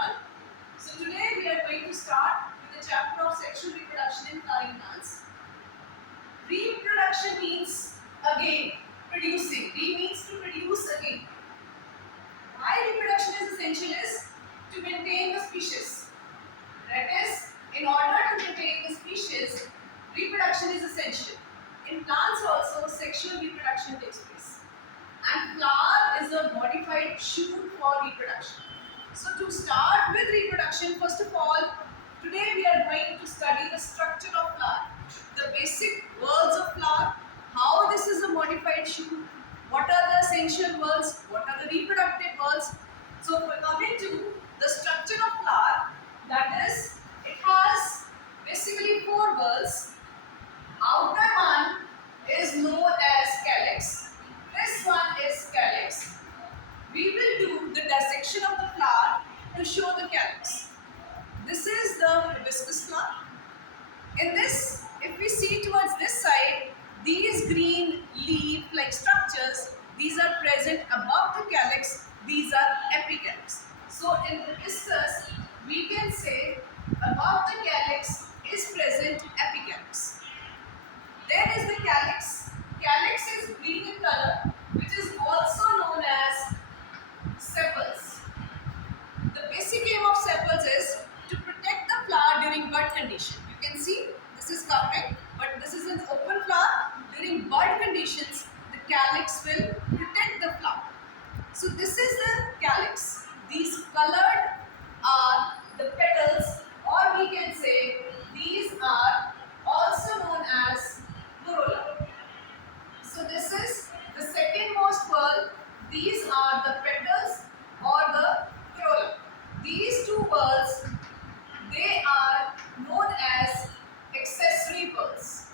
everyone. So today we are going to start with the chapter of sexual reproduction in flowering plants. Reproduction means again producing. Re means to produce again. Why reproduction is essential is to maintain the species. That is, in order to maintain the species, reproduction is essential. In plants also, sexual reproduction takes place. And flower is a modified shoot for reproduction. So to start with reproduction, first of all, today we are going to study the structure of flower, the basic words of flower, how this is a modified shoot, what are the essential words, what are the reproductive words. So if we're coming to the structure of flower, that is, it has basically four words. Outer one is known as calyx. This one is calyx. We will do the dissection of the flower to show the calyx. This is the hibiscus flower. In this, if we see towards this side, these green leaf-like structures, these are present above the calyx. These are apicalyx. So in hibiscus, we can say above the calyx is present apicalyx. Then is the calyx. Calyx is green in color, which is also known as sepals. The basic aim of sepals is to protect the flower during bud condition. You can see this is covering, but this is an open flower. During bud conditions, the calyx will protect the flower. So this is the calyx. These colored are the petals, or we can say these are also known as corolla. So this is the second most word. These are the petals or the corolla. These two words, they are known as accessory words.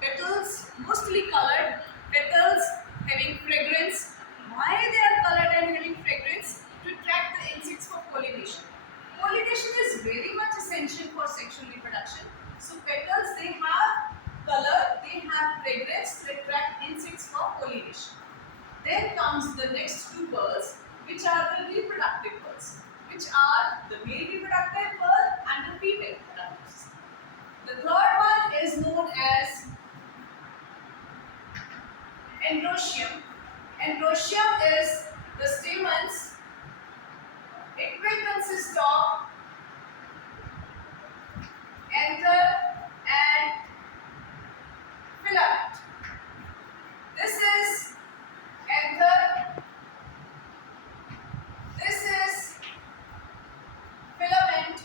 Petals, mostly colored, petals having fragrance. Why they are colored and having fragrance? To attract the insects for pollination. Pollination is very much essential for sexual reproduction. So petals, they have color, they have fragrance to attract insects for pollination. Then comes the next two words, which are the reproductive words, which are the male reproductive word and the female reproductive system. The third one is known as androecium. Androecium is the stamens. It will consist of anther and filament. This is anther. This is filament,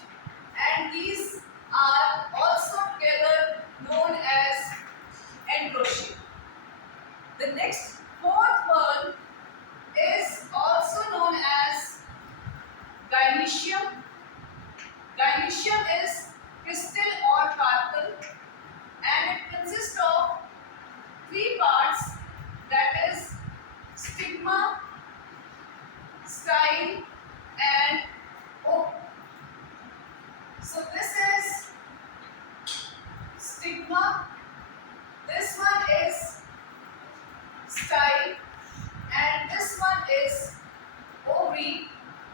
and these are also together known as androecium. The next fourth word is also known as gynoecium. Gynoecium is crystal or carpel, and it consists of three parts, that is stigma, style and ope. So this is stigma, this one is style, and this one is ovary.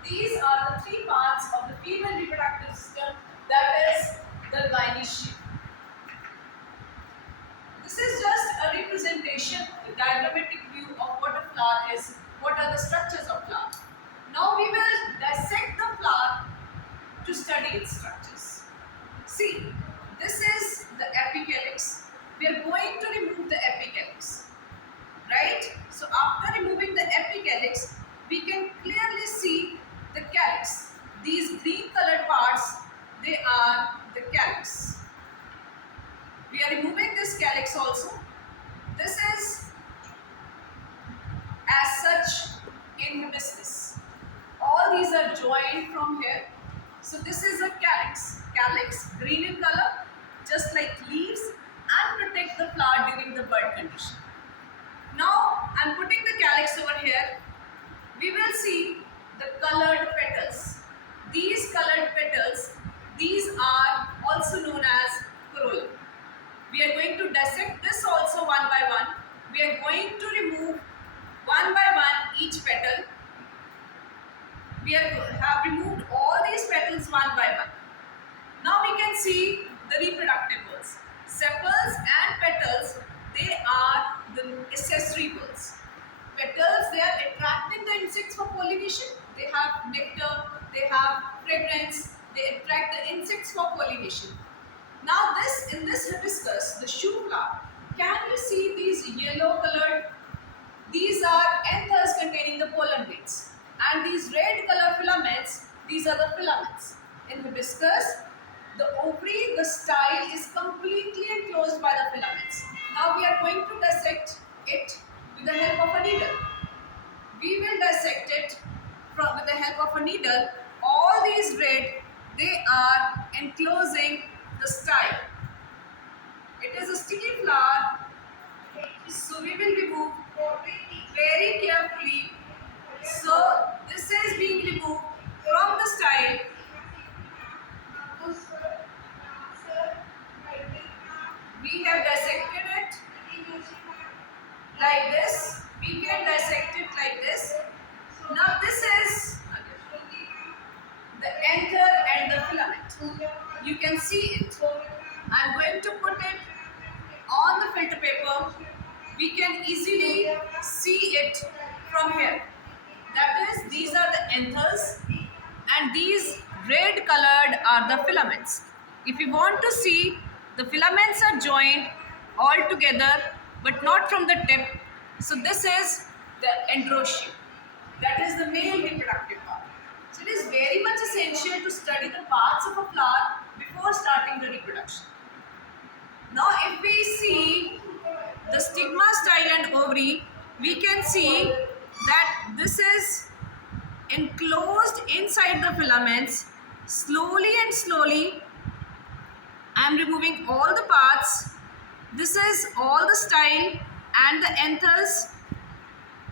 These are the three parts of the female reproductive system, that is the gynoecium. This is just a representation, a diagrammatic view of what a flower is, what are the structures of flower. Now we will dissect the flower to study its structures. See, this is the apicalyx. We are going to remove the apicalyx, right? So after removing the apicalyx, we can clearly see the calyx. These green colored parts, they are the calyx. We are removing this calyx also. This is as such in hibiscus. All these are joined from here. So this is a calyx. Calyx, green in color, just like leaves, and protect the flower during the bud condition. Now I am putting the calyx over here. We will see the colored petals. These colored petals, these are also known as corolla. We are going to dissect this also one by one. We are going to remove one by one each petal. We have removed all these petals one by one. Now we can see the reproductive birds. Sepals and petals, they are the accessory birds. Petals, they are attracting the insects for pollination. They have nectar, they have fragrance, they attract the insects for pollination. Now in this hibiscus, the shoe flower, can you see these yellow colored? These are anthers containing the pollen grains. And these red color filaments, these are the filaments. In hibiscus, the ovary, the style is completely enclosed by the filaments. Now we are going to dissect it with the help of a needle. We will dissect it with the help of a needle. All these red, they are enclosing the style. It is a sticky flower, so we will remove very carefully. So this is being removed from the style. We have dissected it like this. We can dissect it like this. Now this is the anther and the filament. You can see it. I am going to put it on the filter paper. We can easily see it from here. That is, these are the anthers and these red colored are the filaments. If you want to see, the filaments are joined all together but not from the tip. So this is the androecium. That is the male reproductive part. So it is very much essential to study the parts of a flower before starting the reproduction. Now if we see the stigma, style and ovary, we can see that this is enclosed inside the filaments. Slowly and slowly I am removing all the parts. This is all the style and the anthers.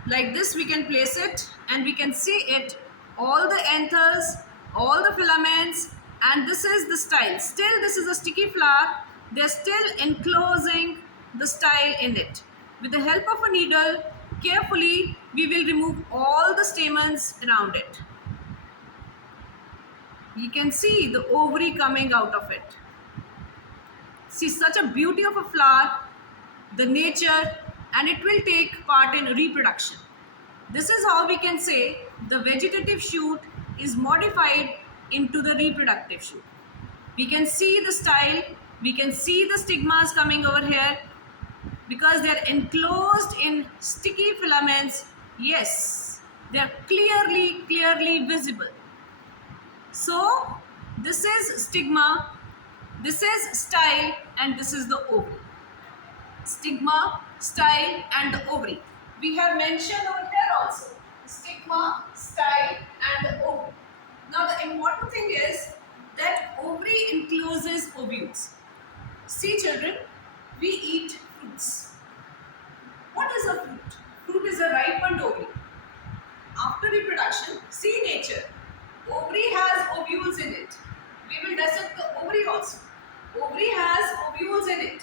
Like this we can place it and we can see it. All the anthers, all the filaments, and this is the style. Still this is a sticky flower. They are still enclosing the style in it. With the help of a needle, carefully we will remove all the stamens around it. You can see the ovary coming out of it. See, such a beauty of a flower, the nature, and it will take part in reproduction. This is how we can say the vegetative shoot is modified into the reproductive shoot. We can see the style, we can see the stigmas coming over here because they are enclosed in sticky filaments. Yes, they are clearly visible. So this is stigma, this is style, and this is the ovary. Stigma, style and the ovary. We have mentioned over here also stigma, style and the ovary. Now the important thing is that ovary encloses ovules. See children, we eat fruits. What is a fruit? Fruit is a ripened ovary. After reproduction, see nature. Ovary has ovules in it. We will dissect the ovary also. Ovary has ovules in it.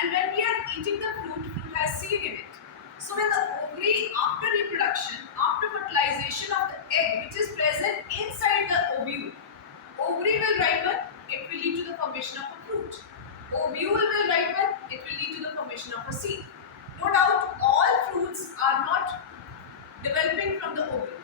And when we are eating the fruit, fruit has seed in it. So when the ovary, after reproduction, after fertilization of the egg, which is present inside the ovule, ovary will ripen, it will lead to the formation of a fruit. Ovule will ripen, it will lead to the formation of a seed. No doubt, all fruits are not developing from the ovary.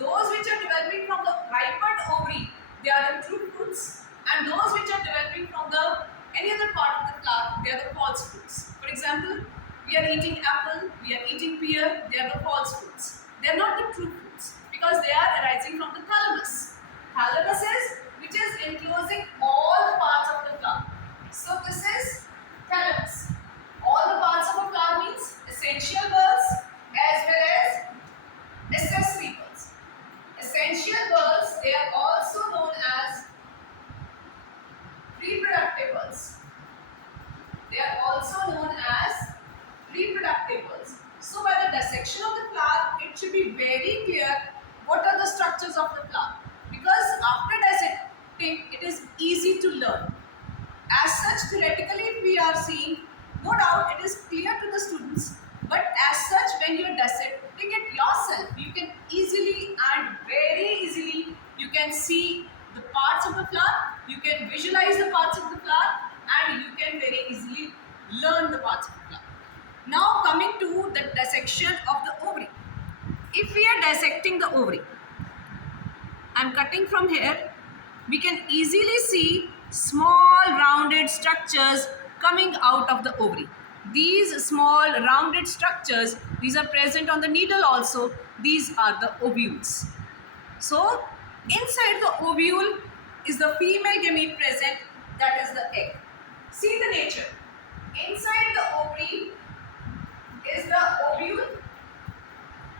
Those which are developing from the ripened ovary, they are the true fruits, and those which are developing from the any other part of the flower, they are the false fruits. For example, we are eating apple, we are eating pear, they are the false fruits. They are not the true fruits because they are arising from the thalamus. Thalamus is which is enclosing all the parts of the flower. So this is thalamus. All the parts of a flower means essential bulbs as well as accessory bulbs. Essential bulbs, they are also known as reproductive bulbs. They are also known as reproductive bulbs. So by the dissection of the flower, it should be very clear what are the structures of the flower. Because after dissecting, it is easy to learn. As such, theoretically, if we are seeing, no doubt it is clear to the students. But as such, when you are dissecting it yourself, you can easily and very easily you can see the parts of the flower, you can visualize the parts of the flower, and you can very easily learn the parts of the flower. Now coming to the dissection of the ovary. If we are dissecting the ovary, I am cutting from here, we can easily see small rounded structures coming out of the ovary. These small rounded structures, these are present on the needle also. These are the ovules. So inside the ovule is the female gamete present, that is the egg. See the nature. Inside the ovary is the ovule.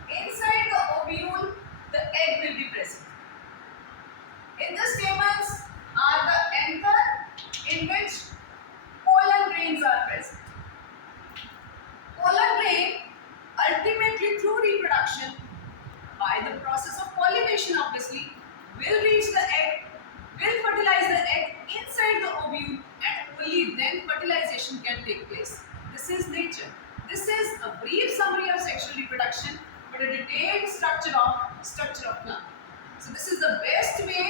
Inside the ovule, the egg will be present. In the stamens are the anther in which pollen grains are present. Pollen grain ultimately through reproduction by the process of pollination obviously will reach the egg, will fertilize the egg inside the ovule, and only then fertilization can take place. This is nature. This is a brief summary of sexual reproduction, but a detailed structure of plant. So this is the best way